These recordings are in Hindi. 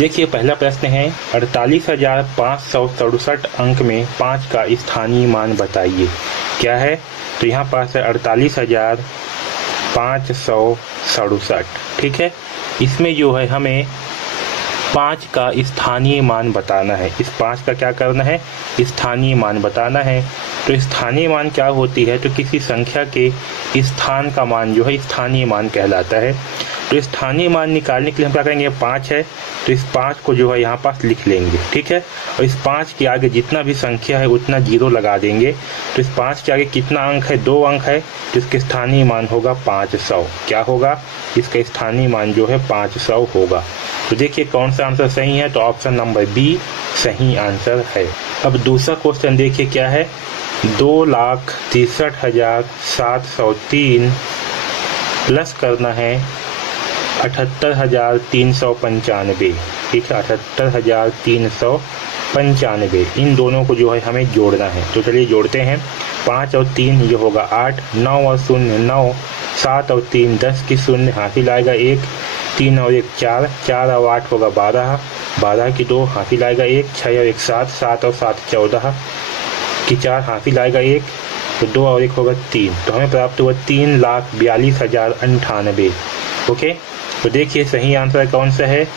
देखिए पहला प्रश्न है 48,567 अंक में 5 का स्थानीय मान बताइए। क्या है? तो यहाँ पास है 48,567। ठीक है, इसमें जो है हमें 5 का स्थानीय मान बताना है। इस 5 का क्या करना है? स्थानीय मान बताना है। तो स्थानीय मान क्या होती है? तो किसी संख्या के स्थान का मान जो है स्थानीय मान कहलाता है। तो स्थानीय मान निकालने के लिए हम क्या करेंगे? 5 है तो इस 5 को जो है यहाँ पास लिख लेंगे। ठीक है, और इस 5 के आगे जितना भी संख्या है उतना 0 लगा देंगे। तो इस 5 के आगे कितना अंक है? 2 अंक है, तो इसके स्थानीय मान होगा 500। क्या होगा? इसका स्थानीय मान जो है 500 होगा। तो देखिए कौन सा आंसर सही है? तो ऑप्शन नंबर बी सही आंसर है। अब दूसरा क्वेश्चन देखिए क्या है। 2,63,703 प्लस करना है 78,395। ठीक है, 78,395, इन दोनों को जो है हमें जोड़ना है। तो चलिए जोड़ते हैं। 5 और 3 ये होगा 8, 9 और 0 9, 7 और 3 10 की 0 हासिल आएगा 1, 3 और 1 4, 4 और 8 होगा 12, 12 की 2 हासिल आएगा 1, 6 और 1 7, 7 और 7 14 की 4 हासिल आएगा 1, तो 2 और 1 होगा 3। तो हमें प्राप्त हुआ 3,42,098। ओके, तो देखिए सही आंसर कौन सा है?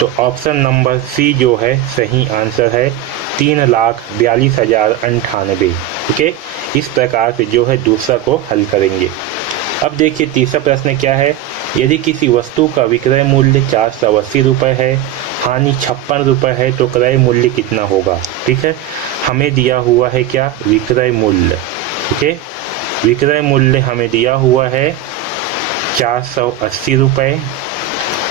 तो ऑप्शन नंबर सी जो है सही आंसर है, 3,42,098। ओके, इस प्रकार से जो है दूसरा को हल करेंगे। अब देखिए तीसरा प्रश्न क्या है। यदि किसी वस्तु का विक्रय मूल्य 480 रुपये है, हानि 56 रुपये है, तो क्रय मूल्य कितना होगा? ठीक है, हमें दिया हुआ है क्या? विक्रय मूल्य। ओके, विक्रय मूल्य हमें दिया हुआ है 480 रुपये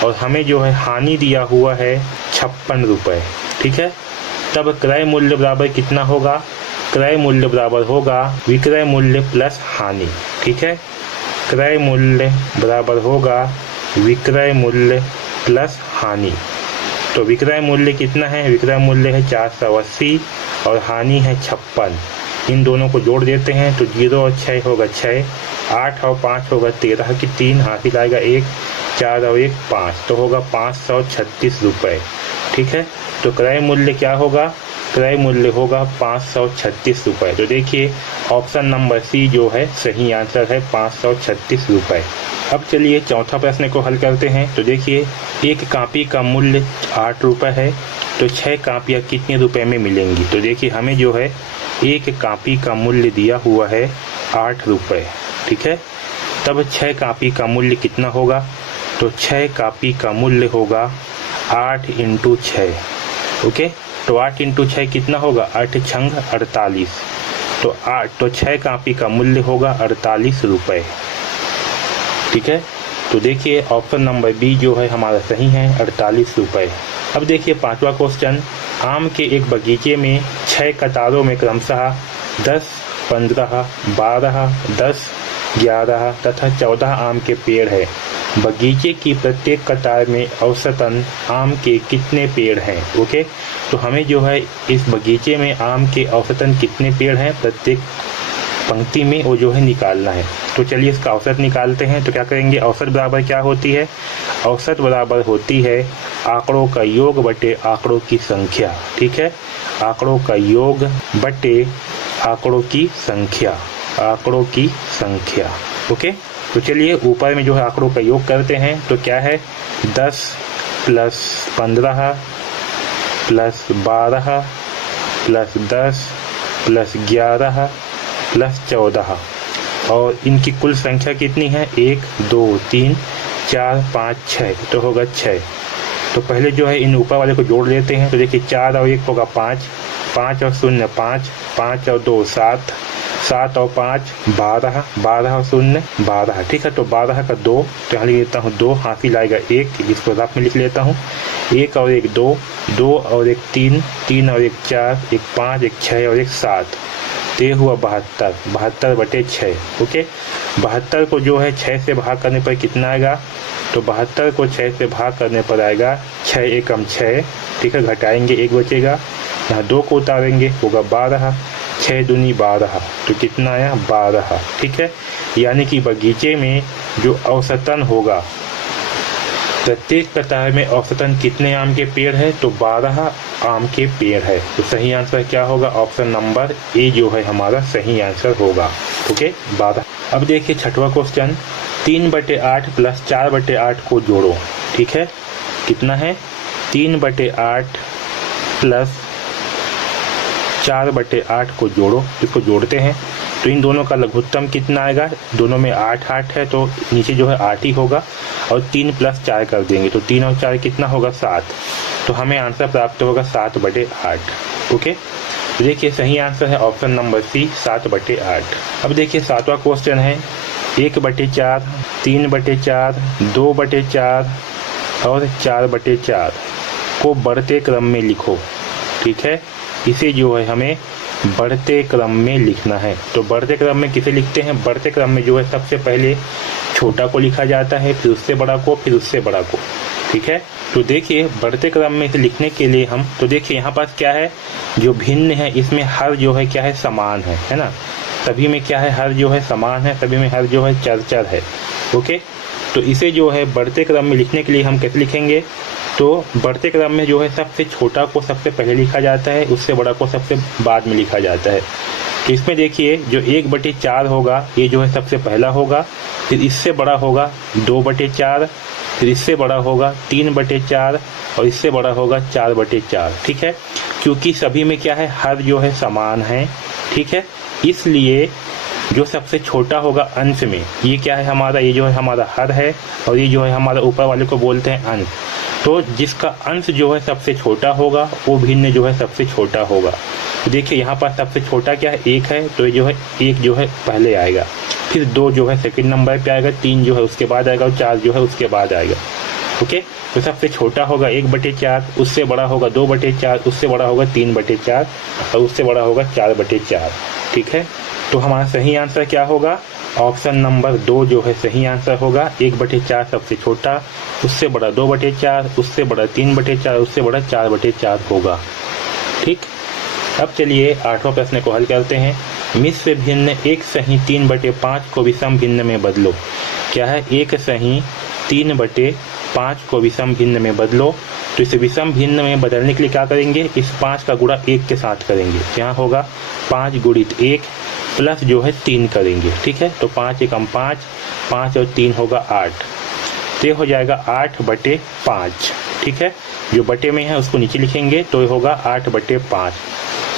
और हमें जो है हानि दिया हुआ है 56 रुपये। ठीक है, तब क्रय मूल्य बराबर कितना होगा? क्रय मूल्य बराबर होगा विक्रय मूल्य प्लस हानि। ठीक है, क्रय मूल्य बराबर होगा विक्रय मूल्य प्लस हानि। तो विक्रय मूल्य कितना है? विक्रय मूल्य है 480 और हानि है 56। इन दोनों को जोड़ देते हैं तो 0 और 6 होगा 6, 8 और 5 होगा 13 की 3 हासिल आएगा 1, 4 और 1 5, तो होगा 536 रुपये। ठीक है, तो क्रय मूल्य क्या होगा? क्रय मूल्य होगा 536 रुपये। तो देखिए ऑप्शन नंबर सी जो है सही आंसर है, 536 रुपये। अब चलिए चौथा प्रश्न को हल करते हैं। तो देखिए एक कॉपी का मूल्य 8 रुपये है, तो 6 कॉपियाँ कितने रुपए में मिलेंगी? तो देखिए हमें जो है एक कॉपी का मूल्य दिया हुआ है 8 रुपये। ठीक है, तब 6 कॉपी का मूल्य कितना होगा? तो 6 कॉपी का मूल्य होगा 8 × 6। ओके, तो 8 × 6 कितना होगा? 8 छंग 48, तो 6 कॉपी का मूल्य होगा 48 रुपये। ठीक है, तो देखिए ऑप्शन नंबर बी जो है हमारा सही है, 48 रुपये। अब देखिए पांचवा क्वेश्चन। आम के एक बगीचे में 6 कतारों में क्रमशः 10, 15, 12, 10, 11 तथा 14 आम के पेड़ है। बगीचे की प्रत्येक कतार में औसतन आम के कितने पेड़ हैं? ओके, तो हमें जो है इस बगीचे में आम के औसतन कितने पेड़ हैं प्रत्येक पंक्ति में वो जो है निकालना है। तो चलिए इसका औसत निकालते हैं। तो क्या करेंगे? औसत बराबर क्या होती है? औसत बराबर होती है आंकड़ों का योग बटे आंकड़ों की संख्या। ठीक है, आंकड़ों का योग बटे आंकड़ों की संख्या, आंकड़ों की संख्या। ओके, तो चलिए ऊपर में जो है आंकड़ों का योग करते हैं। तो क्या है? 10 + 15 + 12 + 10 + 11 + 14 और इनकी कुल संख्या कितनी है? 1 2 3 4 5 6, तो होगा 6। तो पहले जो है इन ऊपर वाले को जोड़ लेते हैं। तो देखिए 4 और 1 होगा 5, 5 और 0 5, 5 और 2 7, 7 और 5 12, 12 और 0 12। ठीक है, तो 12 का 2, तो यहाँ लिख लेता हूँ 2 हासिल आएगा 1, इसको रफ में लिख लेता हूँ। 1 और 1 2, 2 और 1 3, 3 और 1 4, 1 5, 1 6 और 1 7, तो ये हुआ 72, 72 बटे 6। ओके, 72 को जो है 6 से भाग करने पर कितना आएगा? तो 72 को 6 से भाग करने पर आएगा 6 एकम 6। ठीक है, घटाएंगे 1 बचेगा, यहाँ 2 को उतारेंगे होगा 12, 6 दूनी 12, तो कितना आया? 12। ठीक है, यानी कि बगीचे में जो औसतन होगा प्रत्येक कतार में औसतन कितने आम के पेड़ है? तो 12 आम के पेड़ है। तो सही आंसर क्या होगा? ऑप्शन नंबर ए जो है हमारा सही आंसर होगा। ओके, 12। अब देखिए छठवां क्वेश्चन, 3/8 प्लस 4/8 को जोड़ो। ठीक है, कितना है? 3/8 प्लस 4/8 को जोड़ो। इसको जोड़ते हैं तो इन दोनों का लघुत्तम कितना आएगा? दोनों में 8 है तो नीचे जो है 8 ही होगा, और 3 प्लस 4 कर देंगे तो 3 और 4 कितना होगा? 7। तो हमें आंसर प्राप्त होगा 7/8। ओके, तो देखिए सही आंसर है ऑप्शन नंबर सी, 7/8। अब देखिए 7वां क्वेश्चन है, 1/4, 3/4, 2/4 और 4/4 को बढ़ते क्रम में लिखो। ठीक है, इसे जो है हमें बढ़ते क्रम में लिखना है। तो बढ़ते क्रम में किसे लिखते हैं? बढ़ते क्रम में जो है सबसे पहले छोटा को लिखा जाता है, फिर उससे बड़ा को, फिर उससे बड़ा को। ठीक है, तो देखिए बढ़ते क्रम में इसे लिखने के लिए हम, तो देखिए यहाँ पास क्या है, जो भिन्न है इसमें हर जो है क्या है? समान है ना। सभी में क्या है? हर जो है समान है, सभी में हर जो है चर है। ओके, तो इसे जो है बढ़ते क्रम में लिखने के लिए हम कैसे लिखेंगे? तो बढ़ते क्रम में जो है सबसे छोटा को सबसे पहले लिखा जाता है, उससे बड़ा को सबसे बाद में लिखा जाता है। तो इसमें देखिए जो 1/4 होगा ये जो है सबसे पहला होगा, फिर इससे बड़ा होगा 2/4, फिर इससे बड़ा होगा 3/4 और इससे बड़ा होगा 4/4। ठीक है, क्योंकि सभी में क्या है? हर जो है समान है। ठीक है, इसलिए जो सबसे छोटा होगा अंश में, ये क्या है हमारा? ये जो है हमारा हर है, और ये जो है हमारा ऊपर वाले को बोलते हैं अंश। तो जिसका अंश जो है सबसे छोटा होगा वो भिन्न जो है सबसे छोटा होगा। तो देखिए यहाँ पर सबसे छोटा क्या है? 1 है, तो ये जो है 1 जो है पहले आएगा, फिर 2 जो है सेकंड नंबर पे आएगा, 3 जो है उसके बाद आएगा, और 4 जो है उसके बाद आएगा। ओके, तो सबसे छोटा होगा 1/4, उससे बड़ा होगा 2/4, उससे बड़ा होगा 3/4 और उससे बड़ा होगा 4/4। ठीक है, तो हमारा सही आंसर क्या होगा? ऑप्शन नंबर 2 जो है सही आंसर होगा। 1/4 सबसे छोटा, उससे बड़ा 2/4, उससे बड़ा 3/4, उससे बड़ा 4/4 होगा। ठीक, अब चलिए 8वां प्रश्न को हल करते हैं। मिश्र भिन्न एक सही 3/5 को विषम भिन्न में बदलो। क्या है? एक सही 3/5 को विषम भिन्न में बदलो। तो इसे विषम भिन्न में बदलने के लिए क्या करेंगे? इस 5 का गुणा 1 के साथ करेंगे। यहाँ होगा 5 × 1 प्लस जो है 3 करेंगे। ठीक है, तो 5 × 1 5, 5 और 3 होगा 8, तो ये हो जाएगा 8/5। ठीक है, जो बटे में है उसको नीचे लिखेंगे तो ये होगा 8/5।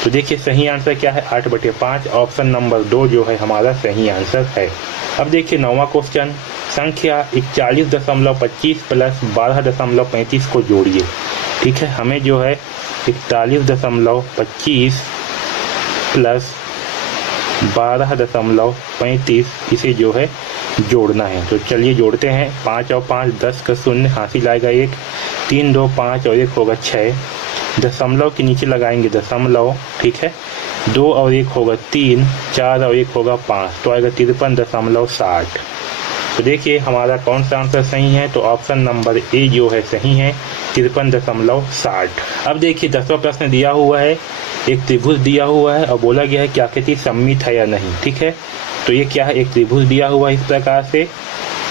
तो देखिए सही आंसर क्या है? 8/5। ऑप्शन नंबर 2 जो है हमारा सही आंसर है। अब देखिए 9वां क्वेश्चन, संख्या 41.25 प्लस 12.35 को जोड़िए। ठीक है, हमें जो है 41.25 प्लस 12.35 इसे जो है जोड़ना है। तो चलिए जोड़ते हैं। 5 और 5 10 का 0 हासिल आएगा 1, 3 2 5 और 1 होगा 6, दशमलव के नीचे लगाएंगे दशमलव। ठीक है, 2 और 1 होगा 3, 4 और 1 होगा 5, तो आएगा 53.60। तो देखिए हमारा कौन सा आंसर सही है? तो ऑप्शन नंबर ए जो है सही है, 53.60। अब देखिए 10वां प्रश्न दिया हुआ है, एक त्रिभुज दिया हुआ है और बोला गया है कि आकृति सममित है या नहीं। ठीक है, तो ये क्या है? एक त्रिभुज दिया हुआ है इस प्रकार से।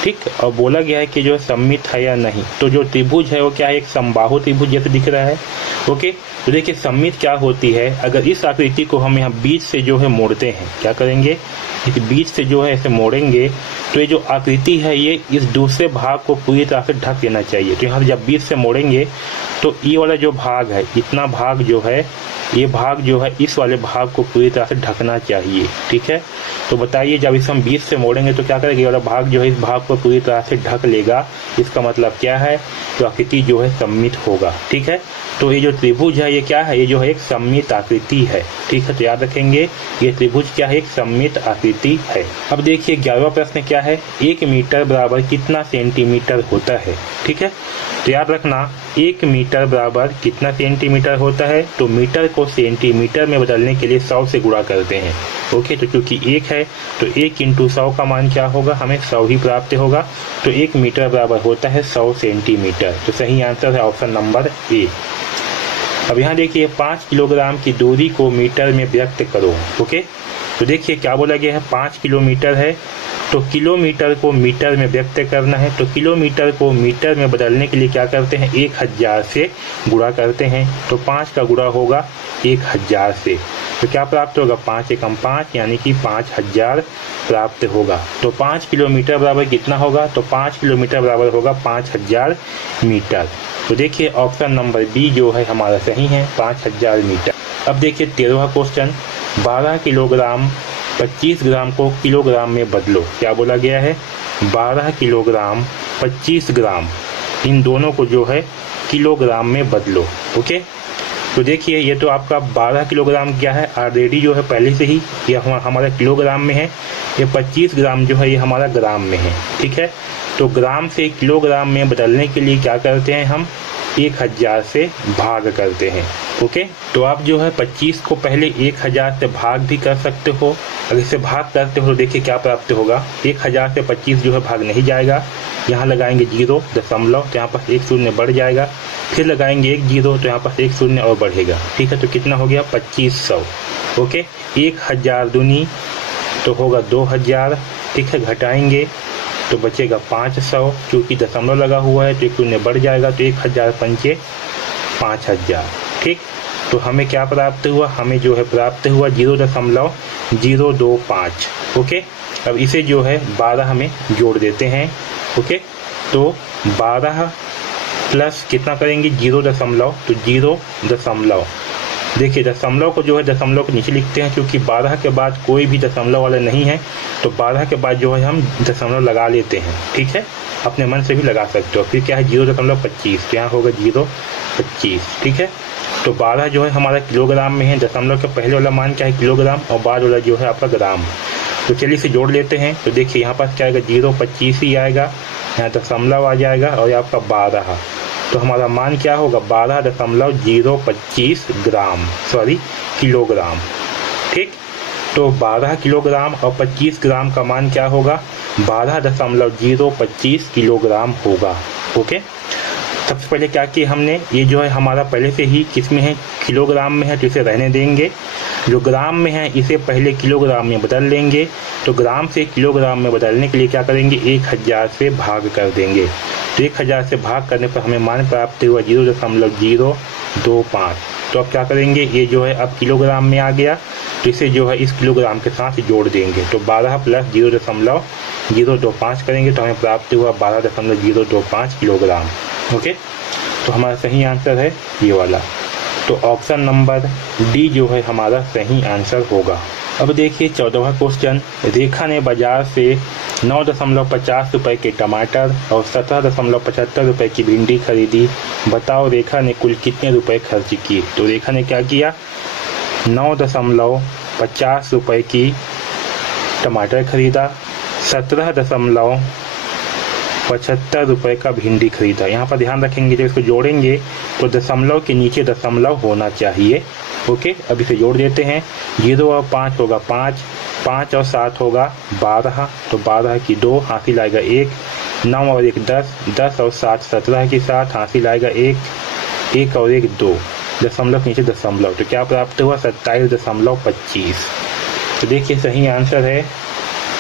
ठीक, और बोला गया है कि जो सममित है या नहीं। तो जो त्रिभुज है वो क्या है? एक समबाहु त्रिभुज जैसे दिख रहा है। ओके, तो देखिए सममित क्या होती है? अगर इस आकृति को हम यहाँ बीच से जो है मोड़ते हैं, क्या करेंगे? इस बीच से जो है ऐसे मोड़ेंगे तो ये जो आकृति है ये इस दूसरे भाग को पूरी तरह से ढक देना चाहिए। तो यहाँ जब बीच से मोड़ेंगे तो ये वाला जो भाग है, इतना भाग जो है, ये भाग जो है इस वाले भाग को पूरी तरह से ढकना चाहिए। ठीक है, तो बताइए जब इस हम बीच से मोड़ेंगे तो क्या करेगा? ये वाला भाग जो है इस भाग को पूरी तरह से ढक लेगा। इसका मतलब क्या है? तो आकृति जो है सममित होगा। ठीक है, तो ये जो त्रिभुज है ये क्या है? ये जो है एक सममित आकृति है। ठीक है, तो याद रखेंगे ये त्रिभुज क्या है? एक सममित आकृति है। अब देखिए 11वां प्रश्न क्या है? 1 मीटर बराबर कितना सेंटीमीटर होता है? ठीक है, तो याद रखना 1 मीटर बराबर कितना सेंटीमीटर होता है? तो मीटर को सेंटीमीटर में बदलने के लिए 100 से गुणा करते हैं। ओके, तो क्योंकि 1 है तो 1 × 100 का मान क्या होगा? हमें 100 ही प्राप्त होगा। तो 1 मीटर बराबर होता है 100 सेंटीमीटर। तो सही आंसर है ऑप्शन नंबर ए। अब यहाँ देखिए 5 किलोग्राम की दूरी को मीटर में व्यक्त करो। ओके, तो देखिए क्या बोला गया है? 5 किलोमीटर है तो किलोमीटर को मीटर में व्यक्त करना है, तो किलोमीटर को मीटर में बदलने के लिए क्या करते हैं, 1000 से गुणा करते हैं। तो 5 का गुणा होगा 1000 से, तो क्या प्राप्त होगा, 5 एकम 5 यानी कि 5000 प्राप्त होगा। तो 5 किलोमीटर बराबर कितना होगा, तो 5 किलोमीटर बराबर होगा 5000 मीटर। तो देखिए ऑप्शन नंबर बी जो है हमारा सही है, 5000 मीटर। अब देखिए 13वां क्वेश्चन, 12 किलोग्राम 25 ग्राम को किलोग्राम में बदलो। क्या बोला गया है, 12 किलोग्राम 25 ग्राम, इन दोनों को जो है किलोग्राम में बदलो। ओके, तो देखिए ये तो आपका 12 किलोग्राम क्या है, ऑलरेडी जो है पहले से ही ये हमारा किलोग्राम में है, ये 25 ग्राम जो है ये हमारा ग्राम में है। ठीक है, तो ग्राम से किलोग्राम में बदलने के लिए क्या करते हैं, हम 1000 से भाग करते हैं। ओके, तो आप जो है 25 को पहले 1000 से भाग भी कर सकते हो। अगर इसे भाग करते हो तो देखिए क्या प्राप्त होगा, 1000 से 25 जो है भाग नहीं जाएगा, यहाँ लगाएंगे 0 दशमलव, तो यहाँ पर 1 शून्य बढ़ जाएगा, फिर लगाएंगे 1 0, तो यहाँ पर 1 शून्य और बढ़ेगा। ठीक है, तो कितना हो गया, 2500। ओके, 1000 दूनी तो होगा 2000। ठीक है, घटाएंगे तो बचेगा 500, क्योंकि दशमलव लगा हुआ है तो 1 शून्य बढ़ जाएगा, तो 1000 पंचे 5000। ठीक, तो हमें क्या प्राप्त हुआ, हमें जो है प्राप्त हुआ 0.025। ओके, अब इसे जो है 12 हमें जोड़ देते हैं। ओके, तो 12 प्लस कितना करेंगे, 0 दशमलव, तो 0 दशमलव, देखिए दशमलव को जो है दशमलव के नीचे लिखते हैं, क्योंकि 12 के बाद कोई भी दशमलव वाला नहीं है, तो 12 के बाद जो है हम दशमलव लगा लेते हैं। ठीक है, अपने मन से भी लगा सकते हो। फिर क्या है, 0.25, तो यहाँ होगा 0.25। ठीक है, तो 12 जो है हमारा किलोग्राम में है, दशमलव के पहले वाला मान क्या है, किलोग्राम, और बाद वाला जो है आपका ग्राम। तो चलिए इसे जोड़ लेते हैं, तो देखिए यहाँ पास क्या आएगा, 0.25 ही आएगा, यहाँ दशमलव आ जाएगा, और यहाँ आपका 12, तो हमारा मान क्या होगा, 12.025 ग्राम, सॉरी किलोग्राम। ठीक, तो 12 किलोग्राम और 25 ग्राम का मान क्या होगा, 12.025 किलोग्राम होगा। ओके, सबसे पहले क्या किया हमने, ये जो है हमारा पहले से ही किस में है, किलोग्राम में है, तो इसे रहने देंगे। जो ग्राम में है इसे पहले किलोग्राम में बदल लेंगे, तो ग्राम से किलोग्राम में बदलने के लिए क्या करेंगे, 1000 से भाग कर देंगे। तो 1000 से भाग करने पर हमें मान प्राप्त हुआ 0.025। तो अब क्या करेंगे, ये जो है अब किलोग्राम में आ गया, तो इसे जो है इस किलोग्राम के साथ जोड़ देंगे। तो 12 प्लस 0.025 करेंगे तो हमें प्राप्त हुआ 12.025 किलोग्राम। ओके, तो हमारा सही आंसर है ये वाला, तो ऑप्शन नंबर डी जो है हमारा सही आंसर होगा। अब देखिए 14वां क्वेश्चन, रेखा ने बाजार से 9.50 रुपये के टमाटर और 17.75 रुपये की भिंडी खरीदी। बताओ रेखा ने कुल कितने रुपए खर्च किए। तो रेखा ने क्या किया, 9.50 रुपये की टमाटर खरीदा, 17.75 रुपये का भिंडी खरीदा। यहाँ पर ध्यान रखेंगे जब इसको जोड़ेंगे तो दशमलव के नीचे दशमलव होना चाहिए। ओके, अब इसे जोड़ देते हैं, 0 और 5 होगा 5, 5 और 7 होगा 12, तो 12 की 2 हासिल आएगा 1, 9 और 1 10, 10 और 7 17 की 7 हासिल आएगा 1, 1 और 1 2, दशमलव के नीचे दशमलव, तो क्या प्राप्त हुआ 27.25। तो देखिए सही आंसर है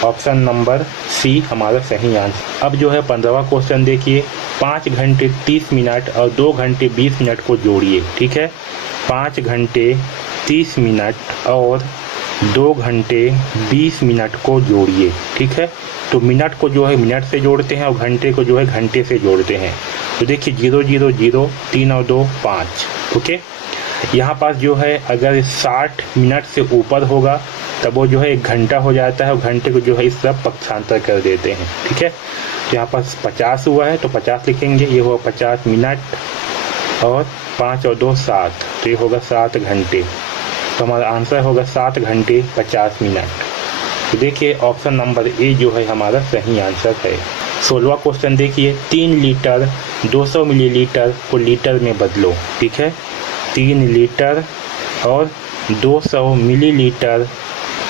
ऑप्शन नंबर सी हमारा सही आंसर। अब जो है 15वां क्वेश्चन देखिए, 5 घंटे 30 मिनट और 2 घंटे 20 मिनट को जोड़िए। ठीक है, 5 घंटे 30 मिनट और 2 घंटे 20 मिनट को जोड़िए। ठीक है, तो मिनट को जो है मिनट से जोड़ते हैं और घंटे को जो है घंटे से जोड़ते हैं। तो देखिए 0 0 0, 3 और 2 5। ओके, यहाँ पास जो है अगर 60 मिनट से ऊपर होगा तब वो जो है 1 घंटा हो जाता है, और घंटे को जो है इस तरफ पक्षांतर कर देते हैं। ठीक है, तो यहाँ पास 50 हुआ है तो 50 लिखेंगे, ये हुआ 50 मिनट और 5 और 2 7, तो ये होगा 7 घंटे। तो हमारा आंसर होगा 7 घंटे 50 मिनट। तो देखिए ऑप्शन नंबर ए जो है हमारा सही आंसर है। 16वां क्वेश्चन देखिए, 3 लीटर 200 मिलीलीटर को लीटर में बदलो। ठीक है, 3 लीटर और 200 मिलीलीटर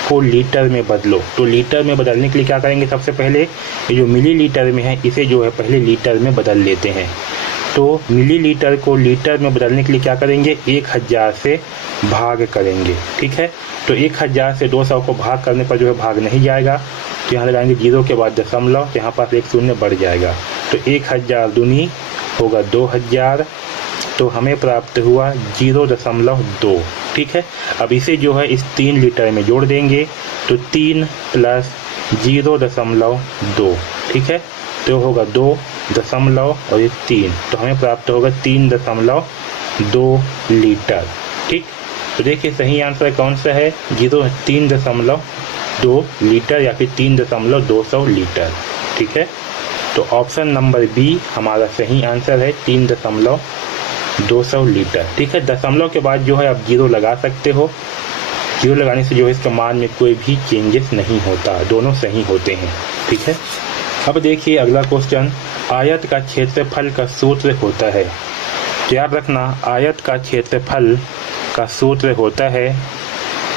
को लीटर में बदलो। तो लीटर में बदलने के लिए क्या करेंगे, सबसे पहले ये जो मिलीलीटर में है इसे जो है पहले लीटर में बदल लेते हैं। तो मिलीलीटर को लीटर में बदलने के लिए क्या करेंगे, 1000 से भाग करेंगे। ठीक है, तो 1000 से 200 को भाग करने पर जो है भाग नहीं जाएगा, तो यहाँ लगाएंगे 0 के बाद दशमलव, तो यहाँ पास एक शून्य बढ़ जाएगा, तो 1000 दूनी होगा 2000, तो हमें प्राप्त हुआ 0.2। ठीक है, अब इसे जो है इस 3 लीटर में जोड़ देंगे, तो 3 + 0.2। ठीक है, तो होगा 2 और ये 3, तो हमें प्राप्त होगा 3.2 लीटर। ठीक, तो देखिए सही आंसर कौन सा है, 3.2 लीटर या फिर 3.200 लीटर। ठीक है, तो ऑप्शन नंबर बी हमारा सही आंसर है, 3.200 लीटर। ठीक है, दशमलव के बाद जो है आप 0 लगा सकते हो, 0 लगाने से जो है इसके मान में कोई भी चेंजेस नहीं होता, दोनों सही होते हैं। ठीक है, अब देखिए अगला क्वेश्चन, आयत का क्षेत्रफल का सूत्र होता है। याद रखना, आयत का क्षेत्रफल का सूत्र होता है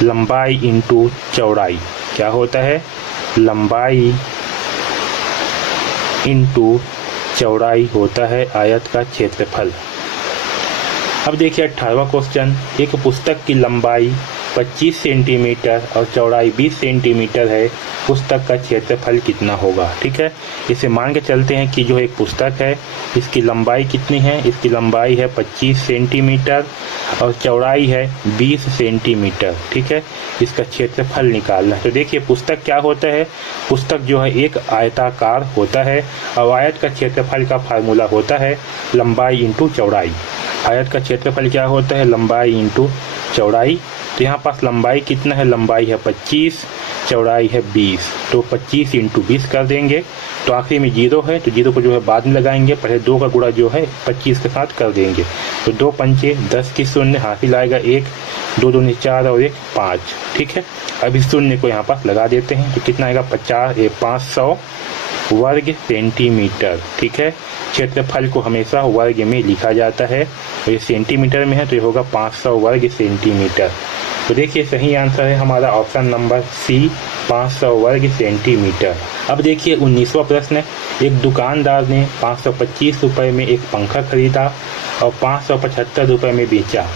लंबाई इंटू चौड़ाई। क्या होता है, लंबाई इंटू चौड़ाई होता है आयत का क्षेत्रफल। अब देखिए 18वां क्वेश्चन, एक पुस्तक की लंबाई 25 सेंटीमीटर और चौड़ाई 20 सेंटीमीटर है, पुस्तक का क्षेत्रफल कितना होगा। ठीक है, इसे मान के चलते हैं कि जो एक पुस्तक है इसकी लंबाई कितनी है, इसकी लंबाई है 25 सेंटीमीटर और चौड़ाई है 20 सेंटीमीटर। ठीक है, इसका क्षेत्रफल निकालना है। तो देखिए पुस्तक क्या होता है, पुस्तक जो है एक आयताकार होता है और आयत का क्षेत्रफल का फार्मूला होता है लंबाई इंटू चौड़ाई। आयत का क्षेत्रफल क्या होता है, लंबाई इंटू चौड़ाई। तो यहाँ पास लंबाई कितना है, लंबाई है 25, चौड़ाई है 20, तो 25 × 20 कर देंगे, तो आखिरी में 0 है, तो 0 को जो है बाद में लगाएंगे, पहले 2 का गुणा जो है 25 के साथ कर देंगे, तो 2 पंचे 10 की शून्य, हासिल आएगा 1, 2 दूनी 4 और 1 5। ठीक है, अभी शून्य को यहाँ पास लगा देते हैं, तो कितना आएगा 500 वर्ग सेंटीमीटर। ठीक है, क्षेत्रफल को हमेशा वर्ग में लिखा जाता है, और ये सेंटीमीटर में है तो ये होगा 500 वर्ग सेंटीमीटर। तो देखिए सही आंसर है हमारा ऑप्शन नंबर सी, 500 वर्ग सेंटीमीटर। अब देखिए 19वां प्रश्न, एक दुकानदार ने 525 रुपये में एक पंखा खरीदा और 575 रुपये में बेचा,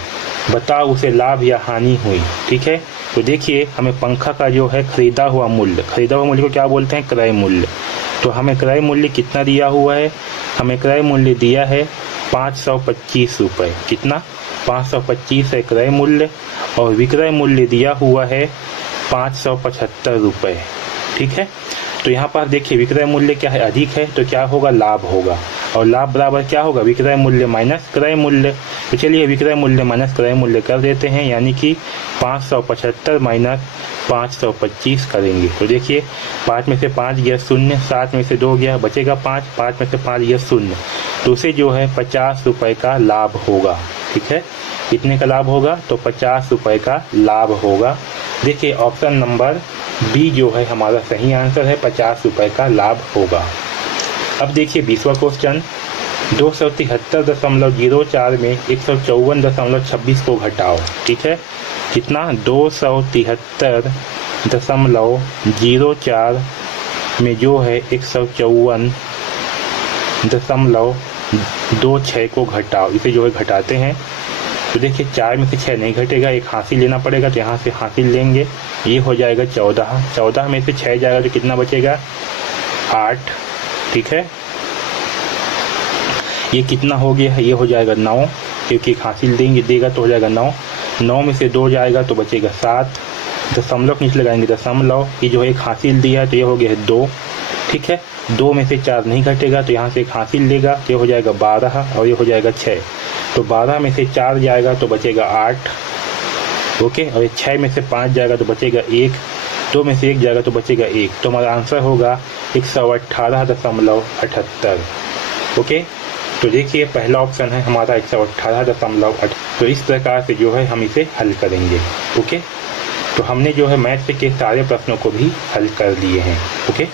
बताओ उसे लाभ या हानि हुई। ठीक है, तो देखिए हमें पंखा का जो है खरीदा हुआ मूल्य को क्या बोलते हैं, क्रय मूल्य। तो हमें क्रय मूल्य कितना दिया हुआ है, हमें क्रय मूल्य दिया है 525 रुपये। कितना, 525 है क्रय मूल्य, और विक्रय मूल्य दिया हुआ है 575 रुपये। ठीक है, तो यहाँ पर देखिए विक्रय मूल्य क्या है, अधिक है, तो क्या होगा, लाभ होगा, और लाभ बराबर क्या होगा, विक्रय मूल्य माइनस क्रय मूल्य। तो चलिए विक्रय मूल्य माइनस क्रय मूल्य कर देते हैं, यानी कि 575 माइनस 525 करेंगे। तो देखिए 5 में से 5 गया 0, 7 में से 2 गया, बचेगा 5, 5 में से 5 गया 0, तो उसे जो है 50 रुपये का लाभ होगा। ठीक है, कितने का लाभ होगा, तो 50 रुपये का लाभ होगा। देखिए ऑप्शन नंबर बी जो है हमारा सही आंसर है, 50 रुपये का लाभ होगा। अब देखिए 20वां क्वेश्चन, 273.04 में 154.26 को घटाओ। ठीक है, कितना, 273.04 में जो है 154.26 को घटाओ, इसे जो है घटाते हैं। तो देखिए 4 में से 6 नहीं घटेगा, एक हासिल लेना पड़ेगा, तो यहाँ से हासिल लेंगे, ये हो जाएगा 14, 14 में से 6 जाएगा तो कितना बचेगा, 8। ठीक है, ये कितना हो गया है, ये हो जाएगा 9, क्योंकि एक हासिल देगा तो हो जाएगा 9, 9 में से 2 जाएगा तो बचेगा 7, दशमलव नीचे लगाएंगे दशमलव, ये जो है एक हासिल दिया है तो ये हो गया है 2। ठीक है, 2 में से 4 नहीं घटेगा, तो यहाँ से एक हासिल लेगा, ये हो जाएगा 12 और ये हो जाएगा 6, तो 12 में से 4 जाएगा तो बचेगा 8। ओके, और 6 में से 5 जाएगा तो बचेगा 1, 2 में से 1 जाएगा तो बचेगा 1, तो हमारा आंसर होगा 118.78। ओके, तो देखिए पहला ऑप्शन है हमारा 118.8। तो इस प्रकार से जो है हम इसे हल करेंगे। ओके, तो हमने जो है मैथ के सारे प्रश्नों को भी हल कर लिए हैं। ओके।